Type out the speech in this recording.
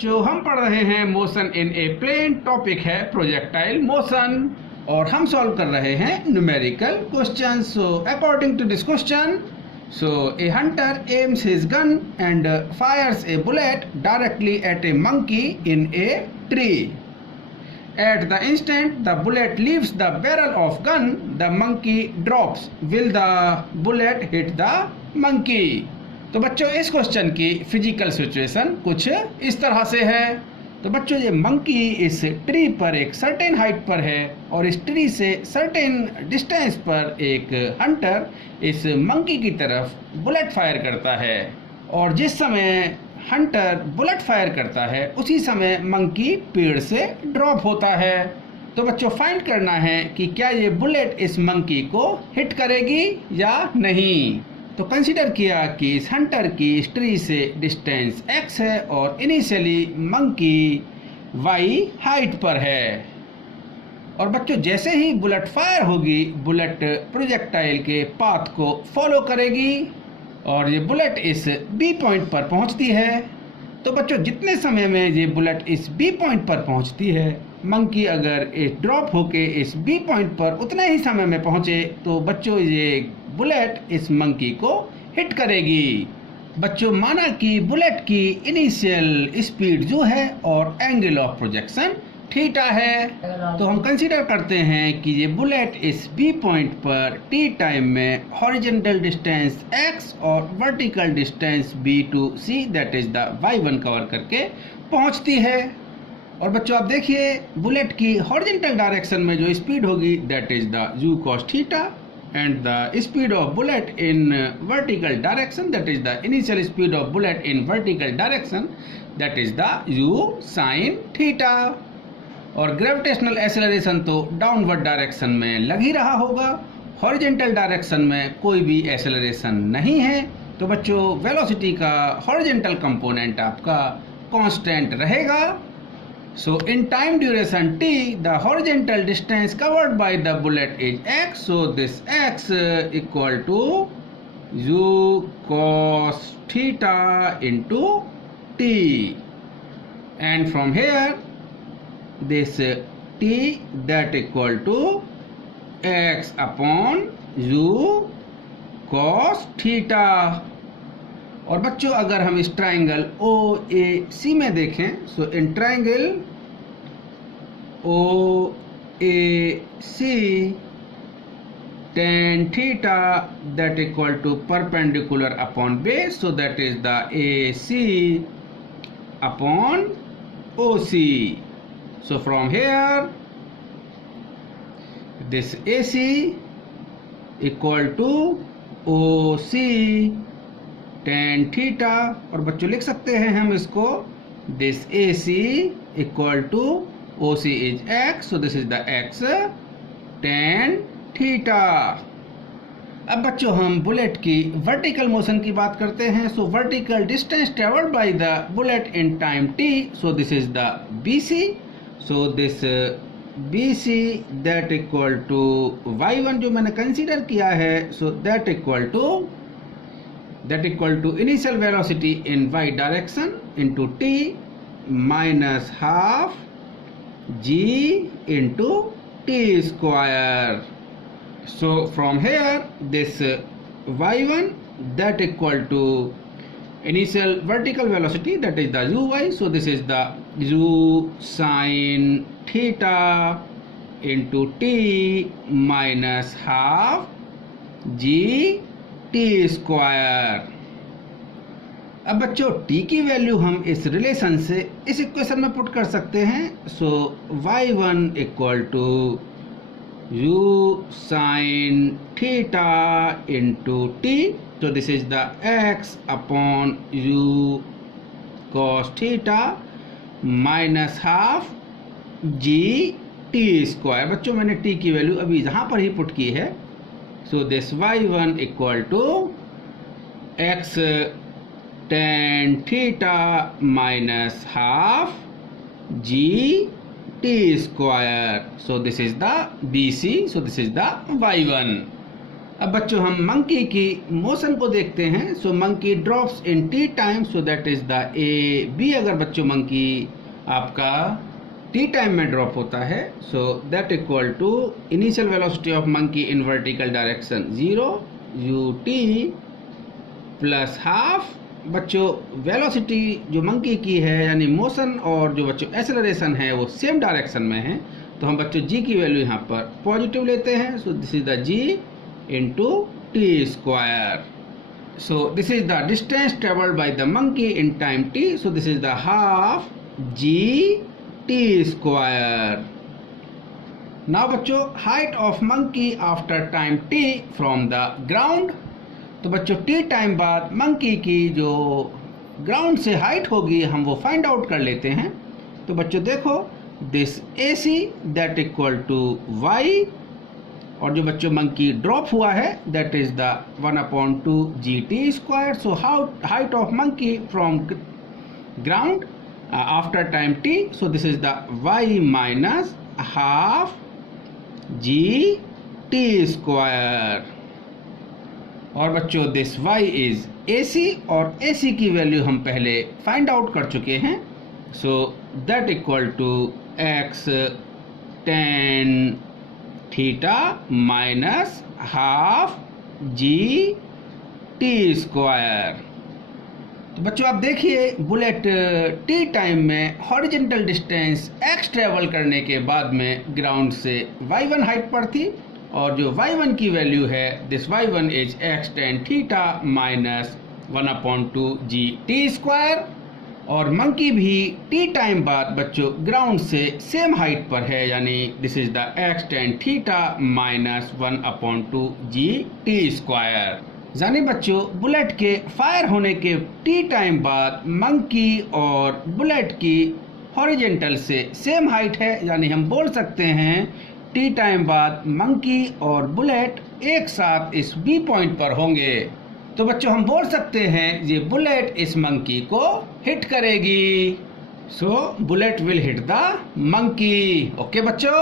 जो हम पढ़ रहे हैं motion in a plane, topic है प्रोजेक्टाइल मोशन और हम सॉल्व कर रहे हैं numerical question. So according to this question, a hunter aims his gun and fires a bullet directly at a monkey in a tree. At the instant the bullet leaves the barrel of gun, the monkey drops. Will the bullet hit the monkey? तो बच्चों इस question की physical situation कुछ इस तरह से है। तो बच्चों ये मंकी इस ट्री पर एक सर्टेन हाइट पर है और इस ट्री से सर्टेन डिस्टेंस पर एक हंटर इस मंकी की तरफ बुलेट फायर करता है और जिस समय हंटर बुलेट फायर करता है उसी समय मंकी पेड़ से ड्रॉप होता है। तो बच्चों फाइंड करना है कि क्या ये बुलेट इस मंकी को हिट करेगी या नहीं। तो कंसीडर किया कि इस हंटर की इस ट्री से डिस्टेंस x है और इनिशियली मंकी y हाइट पर है और बच्चों जैसे ही बुलेट फायर होगी बुलेट प्रोजेक्टाइल के पाथ को फॉलो करेगी और ये बुलेट इस B पॉइंट पर पहुंचती है। तो बच्चों जितने समय में ये बुलेट इस B पॉइंट पर पहुंचती है, मंकी अगर इस ड्रॉप होके इस B पॉइंट पर उतने ही समय में पहुंचे तो बच्चों ये बुलेट इस मंकी को हिट करेगी। बच्चों माना कि बुलेट की इनिशियल स्पीड जो है और एंगल ऑफ प्रोजेक्शन थीटा है, तो हम कंसीडर करते हैं कि ये बुलेट इस B पॉइंट पर t टाइम में हॉरिजॉन्टल डिस्टेंस x और vertical distance b to c that is the y1 cover करके पहुंचती है। और बच्चों आप देखिए बुलेट की हॉरिजॉन्टल डायरेक्शन में जो स्पीड होगी that is the u cos theta and the speed of bullet in vertical direction, that is the initial speed of bullet in vertical direction, that is the u sin theta। और gravitational acceleration तो downward direction में लग ही रहा होगा, horizontal direction में कोई भी acceleration नहीं है। तो बच्चों वेलोसिटी का हॉरिजॉन्टल कंपोनेंट आपका कांस्टेंट रहेगा। So in time duration t, the horizontal distance covered by the bullet is x. So this x equal to u cos theta into t, and from here this t that equal to x upon u cos theta। और बच्चों अगर हम इस triangle O A C में देखें, so in triangle O A C tan theta that equal to perpendicular upon base, so that is the A C upon O C. So from here this A C equal to O C tan theta. और बच्चों लिख सकते हैं हम इसको this A C equal to O C is x, so this is the x tan theta. अब बच्चों हम बुलेट की वर्टिकल मोशन की बात करते हैं। So vertical distance travelled by the bullet in time t, so this is the bc। So this bc that equal to y1 जो मैंने कंसीडर किया है, so that equal to initial velocity in y direction into t minus half g into t square। So from here this y1 that equal to initial vertical velocity that is the uy, so this is the u sin theta into t minus half g t square. अब बच्चों t की value हम इस relation से इस equation में put कर सकते हैं। So y1 equal to u sin theta into t, तो this is the x upon u cos theta minus half g t square. बच्चों मैंने t की वैल्यू अभी यहाँ पर ही पुट की है। So this y1 equal to x tan theta minus half g t square. So this is the bc. So this is the y1. अब बच्चों हम मंकी की मोशन को देखते हैं। So monkey drops in T time, so that is the A B. अगर बच्चों monkey आपका टी टाइम में ड्रॉप होता है, so that equal to initial velocity of monkey in vertical direction 0 ut plus half. बच्चों वेलोसिटी जो monkey की है यानी मोशन और जो बच्चों एक्सेलरेशन है वो सेम डायरेक्शन में है, तो हम बच्चों g की वैल्यू यहाँ पर पॉजिटिव लेते हैं। सो this is the g into t square. So this is the distance traveled by the monkey in time t. So this is the half g t square. Now बच्चों height of monkey after time t from the ground. तो बच्चों t time बाद monkey की जो ground से height होगी हम वो फाइंड आउट कर लेते हैं। तो बच्चों देखो this AC that equal to y, और जो बच्चों मंकी ड्रॉप हुआ है that is the 1/2 gt square. So height of monkey from ground after time t, so this is the y minus half gt square. और बच्चों this y is AC, और AC की value हम पहले find out कर चुके हैं। So that equal to x tan theta minus half g t square. तो बच्चों आप देखिए बुलेट टी टाइम में हॉरिजॉन्टल डिस्टेंस x ट्रेवल करने के बाद में ग्राउंड से y1 हाइट पर थी, और जो y1 की वैल्यू है this y1 is x tan theta minus 1/2 ji t square. और मंकी भी टी टाइम बाद बच्चों ग्राउंड से सेम हाइट पर है, यानी this is the x tan theta minus 1/2 ji t square. यानी बच्चों बुलेट के फायर होने के टी टाइम बाद मंकी और बुलेट की हॉरिजॉन्टल से सेम हाइट है, यानी हम बोल सकते हैं टी टाइम बाद मंकी और बुलेट एक साथ इस बी पॉइंट पर होंगे। तो बच्चों हम बोल सकते हैं ये बुलेट इस मंकी को हिट करेगी। So bullet will hit the monkey. Okay बच्चों।